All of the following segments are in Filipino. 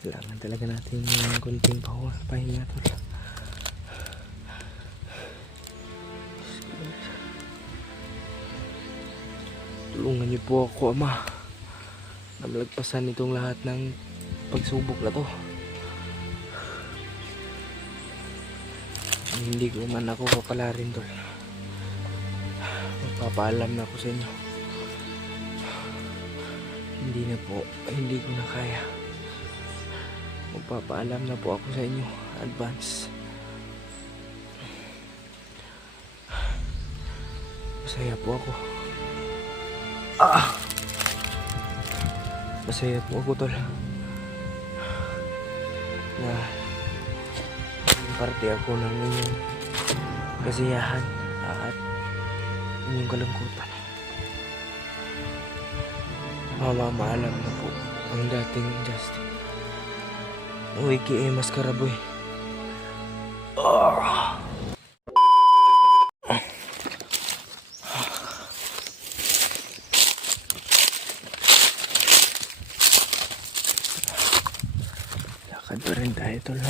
Kailangan talaga natin ng konting pahinga tol. Tulungan niyo po ako, Ama, na malagpasan itong lahat ng pagsubok na to. Hindi ko man ako papalarin tol. Magpapaalam na ako sa inyo. Hindi na po, hindi ko na kaya. Magpapaalam na po ako sa inyo, advance. Masaya po ako. Masaya po ako tol. Na parte ako ng inyong kasiyahan at inyong kalungkutan. Mamamaalam na po ang dating Justin. Wiki Maskaraboy. Lakad pa rin tayo tol.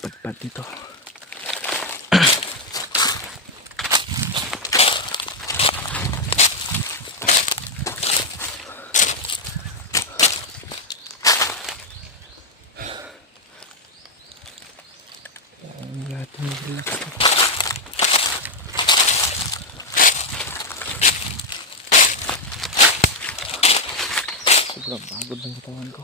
Pagpat dito. Natin relax. Sobrang pagod ng katawan ko.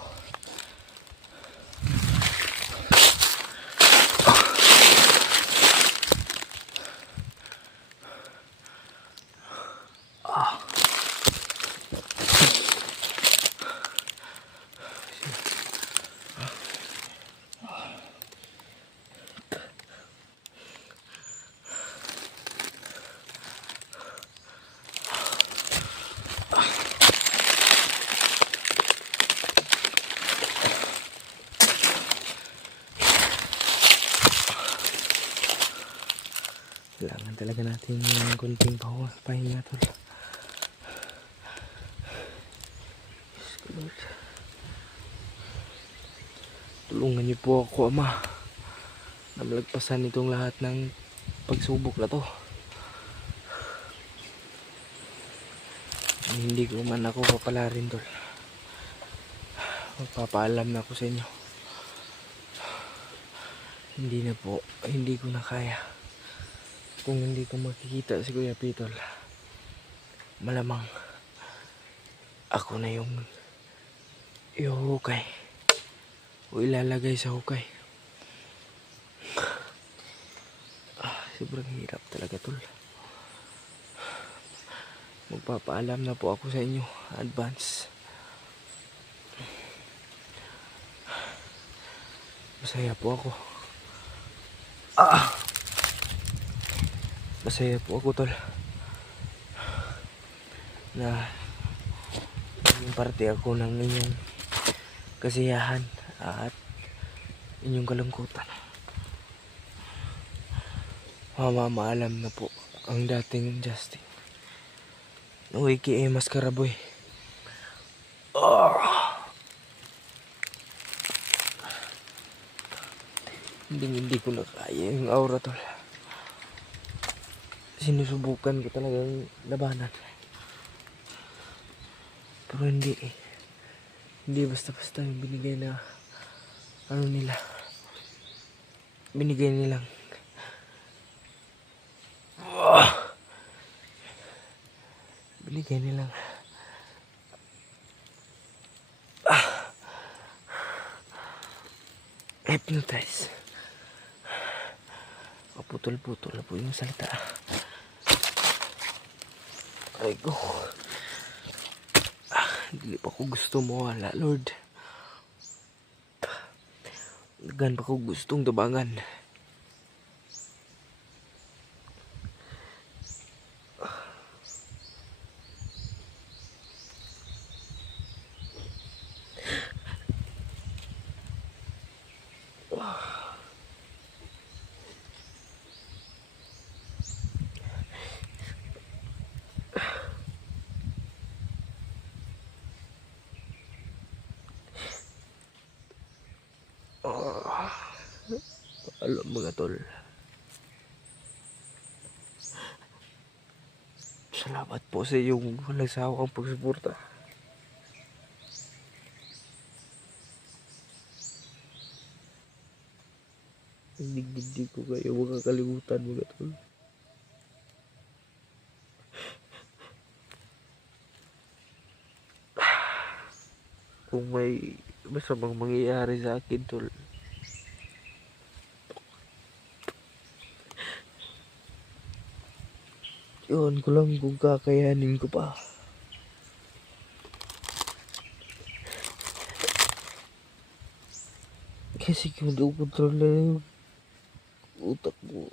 Kailangan talaga natin ng konting pahinga tol. Tulungan niyo po ako, Ama, na malagpasan itong lahat ng pagsubok na to. Hindi ko man ako papalarin tol. Magpapaalam na ako sa inyo. Hindi na po, hindi ko na kaya. Kung hindi ko makikita si Kuya Pitol, malamang ako na yung ihuhukay o ilalagay sa hukay. Sobrang hirap talaga tol. Magpapaalam na po ako sa inyo, advance. Masaya po ako. Masaya po ako tol. Na parte ako ng inyong kasiyahan at inyong kalungkutan. Mamamaalam na po ang dating Justin. Wiki Maskaraboy. Hindi ko na kaya yung aura tol. Sinusubukan ko talagang labanan. Pero hindi basta-basta yung binigay na nila. Binigay nilang hypnotize. Putol-putol na po yung salita. Ay ko. Hindi pa ko gusto mo wala, Lord. Dagan pa ko gustong tabangan. Alam mga tol, salamat po sa iyong walang sawang pagsuporta. Hindi ko kayo makakalimutan mga tol. Kung may masamang mangyayari sa akin tol, yun ko lang kung kakayanin ko pa. Kasi kung di ko kontrol na yung utak mo,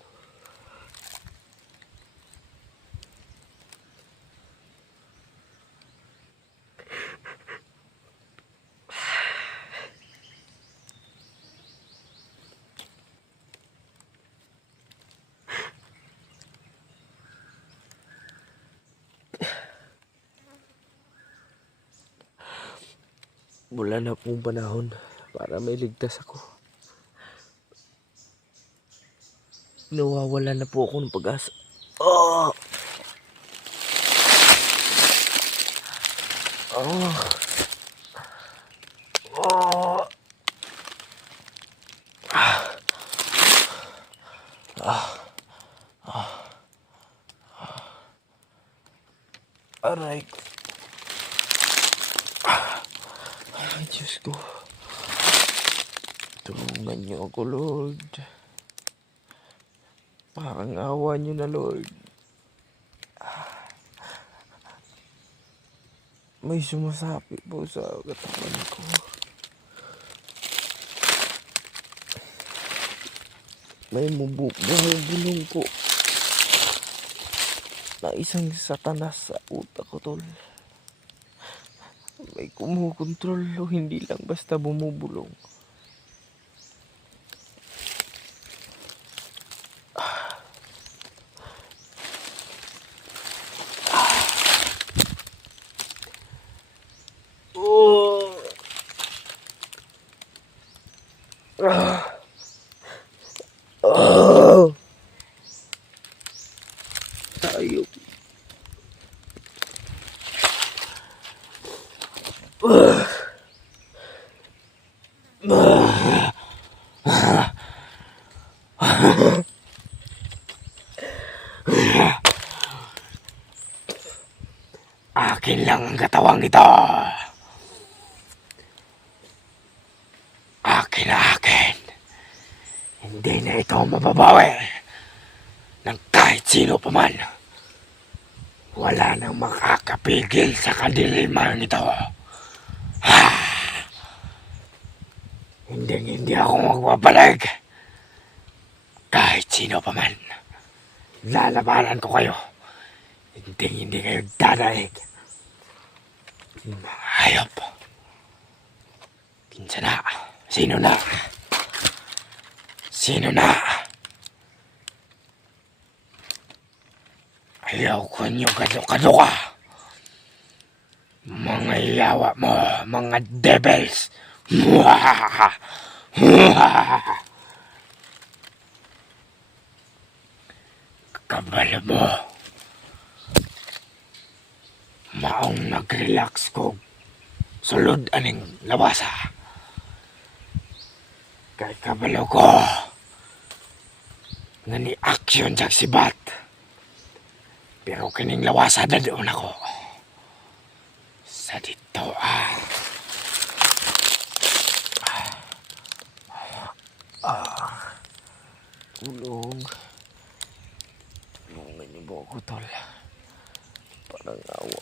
wala na pong panahon para mailigtas ako. Nawawala na po ako ng pag-asa. Oh! Oh! Oh! Aray. Ay, Diyos ko. Tulungan niyo ako, Lord. Parang awa niyo na, Lord. May sumasapi po sa katawan ko. May bumubulong po na isang satanas sa utak ko, tol. May kumukontrol o hindi lang basta bumubulong. Oh! Oh! Ayok. Akin lang ang katawang ito. Akin na akin. Hindi na ito mababawi ng kahit sino pa man. Wala nang makakapigil sa kadiliman ito. Hindi ako magbabalik. Kahit sino pa man. Lalabanan ko kayo. Hindi kayo dadaig. Mga hayop. Kinsa na? Sino na? Sino na? Ayaw ko nyo kaduka. Mga yawa mo, mga devils. Kabalo mo. Maong nag-relax ko. Sulod aning lawasa. Kay kabalo ko. Nga ni aksyon jak sibat. Pero kining lawasa na doon ako. Sa dito Tulong. Tulungan niyo po ako, tol. Parang awa.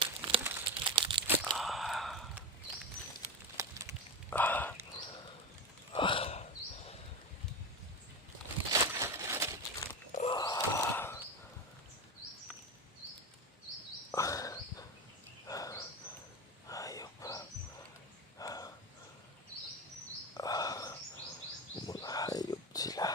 Mga hayop sila.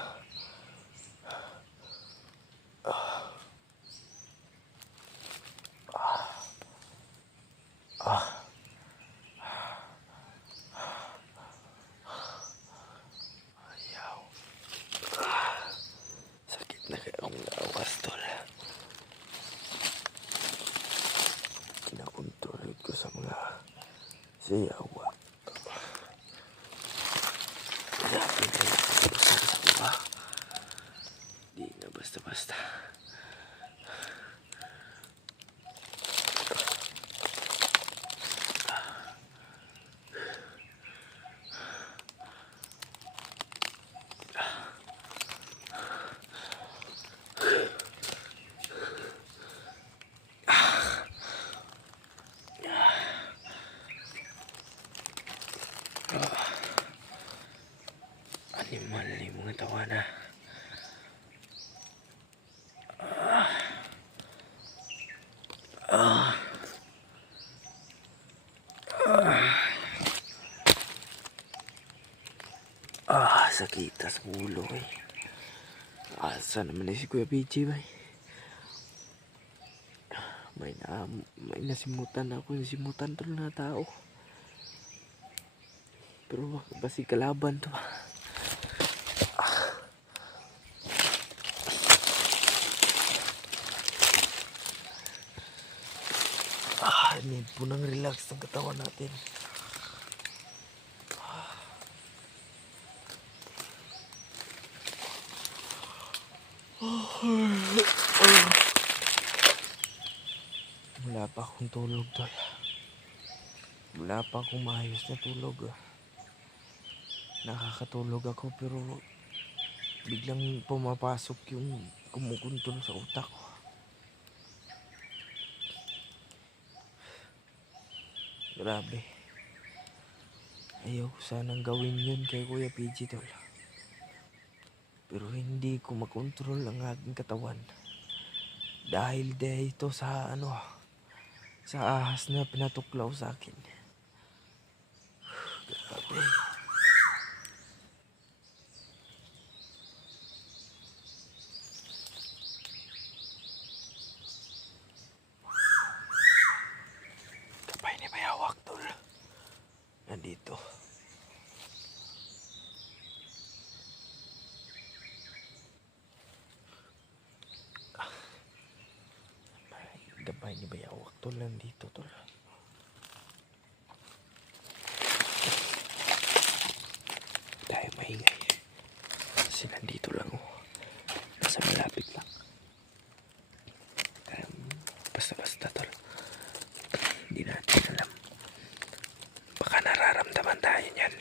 Saya wa. Grabe na yung basta sa kuha. Di na basta-basta. Animal na yung mga tawana. Sakit sa ulo eh. Asa naman si Kuya PJ ba? May nasimutan ako. Nasimutan to na tao. Pero basi kalaban to. Need po nang relax ng katawan natin. Wala pa akong tulog tol. Wala pa akong maayos na tulog. Nakakatulog ako pero biglang pumapasok yung kumukuntol sa utak ko. Grabe. Ayaw ko sanang gawin yun kay Kuya PJ tol. Pero hindi ko makontrol ang aking katawan. Dahil dito sa sa ahas na pinatuklaw sa akin. Grabe. Kapay ni Bayawak tol. Nandito. Gabay ni Bayawak tol. Nandito tol. Tayo maingay. Kasi nandito lang nasa malapit lang. Basta-basta tol. Hindi natin alam. Baka nararamdaman tayo niyan.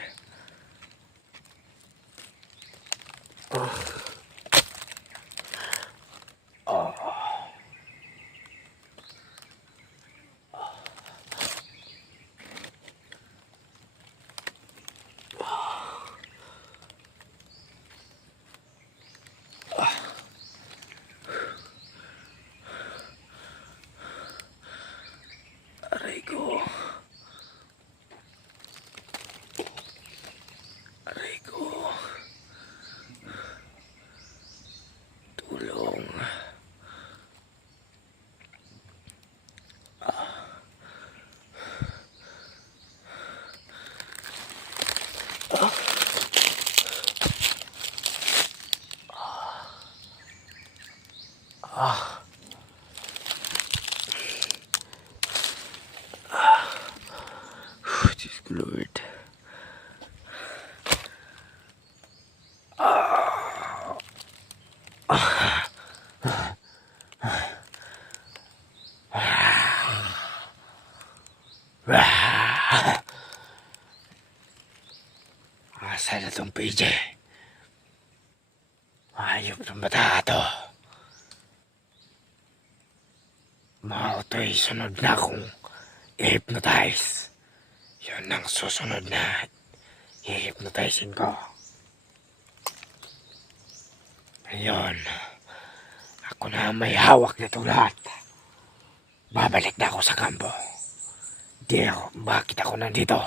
Aray ko. Aray ko. Tulong. Diyos ko Lord. Asa na tong PJ? Ayop ng bata to. Mauto'y sunod na akong i-hypnotize. Yun ang susunod na i-hypnotizein ko. Ngayon, ako na may hawak nito lahat. Babalik na ako sa kampo. Bakit ako nandito?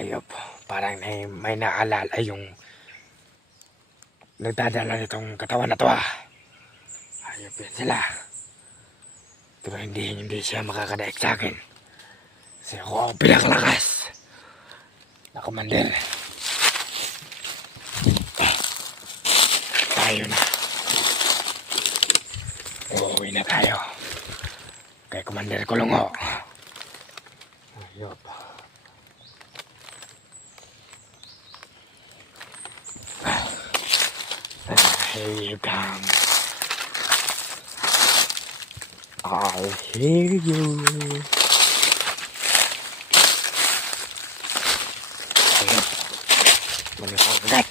Ayop, parang may naalala yung nagdadala nitong katawan na to Ayop yan sila. Pero hindi siya makakadaik sa akin. Kasi ako ang pinakalakas na commander. Tayo na. Uuwi na tayo. Kay Commander Kulungo. Yup. Here you come. I hear you. Ayun. Manikagat.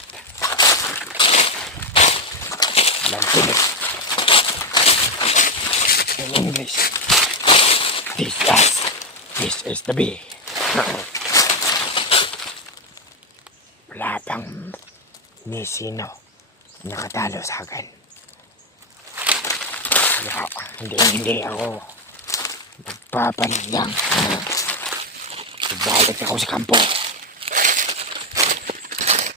Lantinis. In English. This is the bee. Wala pang ni sino nakatalo sa akin. Hindi ako magpapanindang. Ibalik ako sa kampo.